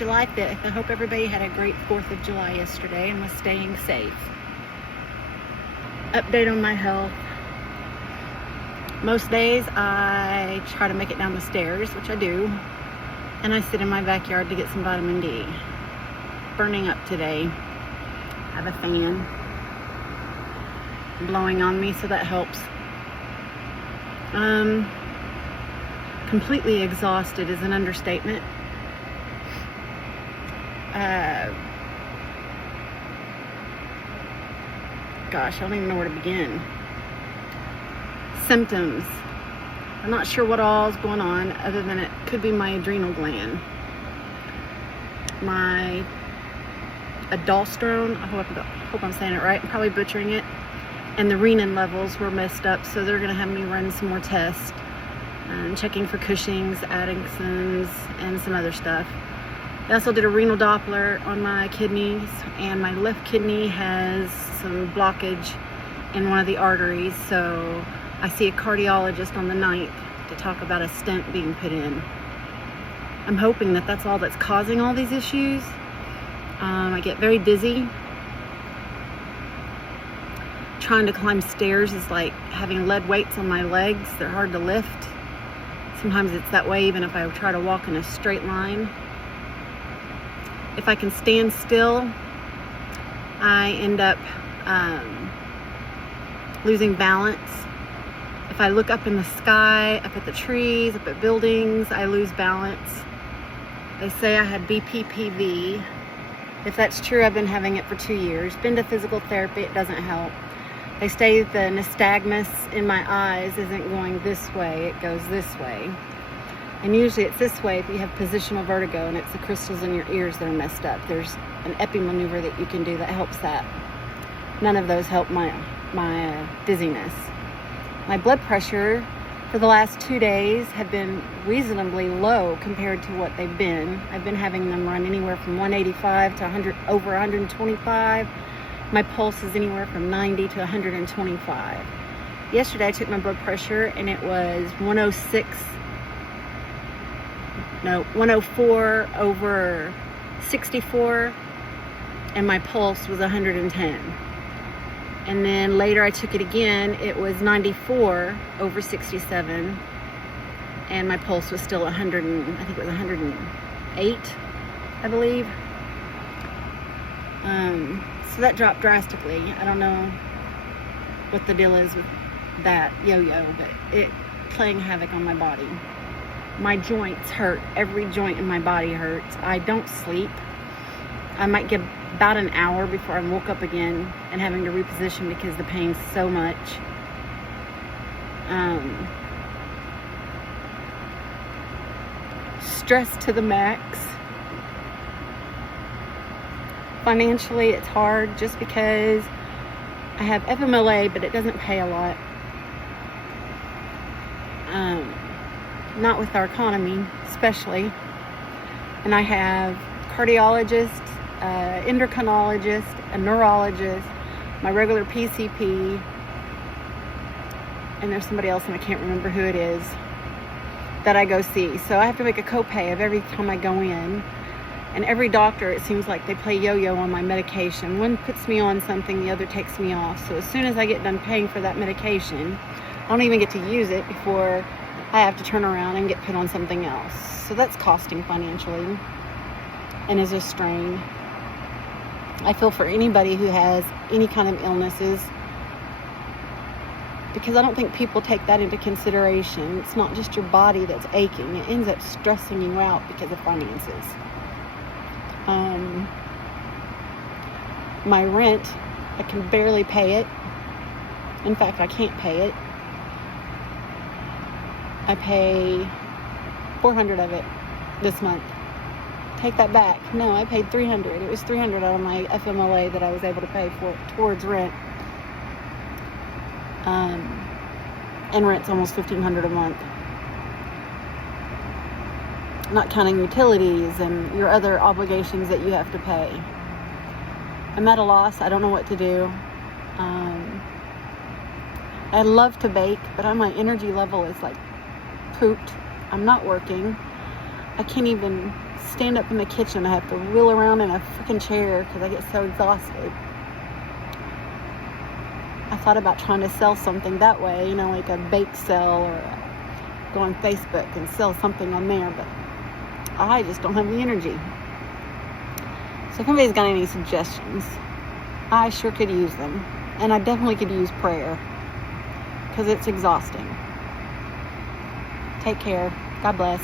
July 5th. I hope everybody had a great 4th of July yesterday and was staying safe. Update on my health. Most days I try to make it down the stairs, which I do, and I sit in my backyard to get some vitamin D. Burning up today. I have a fan blowing on me, so that helps. Completely exhausted is an understatement. Gosh, I don't even know where to begin. Symptoms. I'm not sure what all is going on, other than it could be my adrenal gland. My aldosterone, I hope I'm saying it right, I'm probably butchering it, and the renin levels were messed up, so they're going to have me run some more tests. Checking for Cushing's, Addison's, and some other stuff. I also did a renal Doppler on my kidneys, and my left kidney has some blockage in one of the arteries, so I see a cardiologist on the 9th to talk about a stent being put in. I'm hoping that that's all that's causing all these issues. I get very dizzy. Trying to climb stairs is like having lead weights on my legs. They're hard to lift. Sometimes it's that way even if I try to walk in a straight line. If I can stand still, I end up losing balance. If I look up in the sky, up at the trees, up at buildings, I lose balance. They say I had BPPV. If that's true, I've been having it for 2 years. Been to physical therapy, it doesn't help. They say the nystagmus in my eyes isn't going this way, it goes this way. And usually it's this way if you have positional vertigo and it's the crystals in your ears that are messed up. There's an epi maneuver that you can do that helps that. None of those help my dizziness. My blood pressure for the last 2 days have been reasonably low compared to what they've been. I've been having them run anywhere from 185 to over 125. My pulse is anywhere from 90 to 125. Yesterday I took my blood pressure and it was 104 over 64, and my pulse was 110. And then later I took it again, it was 94 over 67, and my pulse was still 100, I think it was 108, I believe. So that dropped drastically. I don't know what the deal is with that yo-yo, but it's playing havoc on my body. My joints hurt. Every joint in my body hurts. I don't sleep. I might get about an hour before I woke up again and having to reposition because the pain's so much. Stress to the max. Financially, it's hard just because I have FMLA, but it doesn't pay a lot. Not with our economy, especially. And I have cardiologist, endocrinologist, a neurologist, my regular PCP, and there's somebody else and I can't remember who it is that I go see. So I have to make a copay of every time I go in. And every doctor, it seems like they play yo-yo on my medication. One puts me on something, the other takes me off. So as soon as I get done paying for that medication, I don't even get to use it before I have to turn around and get put on something else. So that's costing financially and is a strain. I feel for anybody who has any kind of illnesses, because I don't think people take that into consideration. It's not just your body that's aching. It ends up stressing you out because of finances. My rent, I can barely pay it. In fact, I can't pay it. I pay $400 of it this month. Take that back. No, I paid $300. It was $300 out of my FMLA that I was able to pay for towards rent. And rent's almost $1,500 a month. Not counting utilities and your other obligations that you have to pay. I'm at a loss. I don't know what to do. I love to bake, but my energy level is like pooped. I'm not working. I can't even stand up in the kitchen. I have to wheel around in a freaking chair because I get so exhausted. I thought about trying to sell something that way, you know, like a bake sale, or go on Facebook and sell something on there, but I just don't have the energy. So if anybody's got any suggestions, I sure could use them. And I definitely could use prayer, because it's exhausting. Take care. God bless.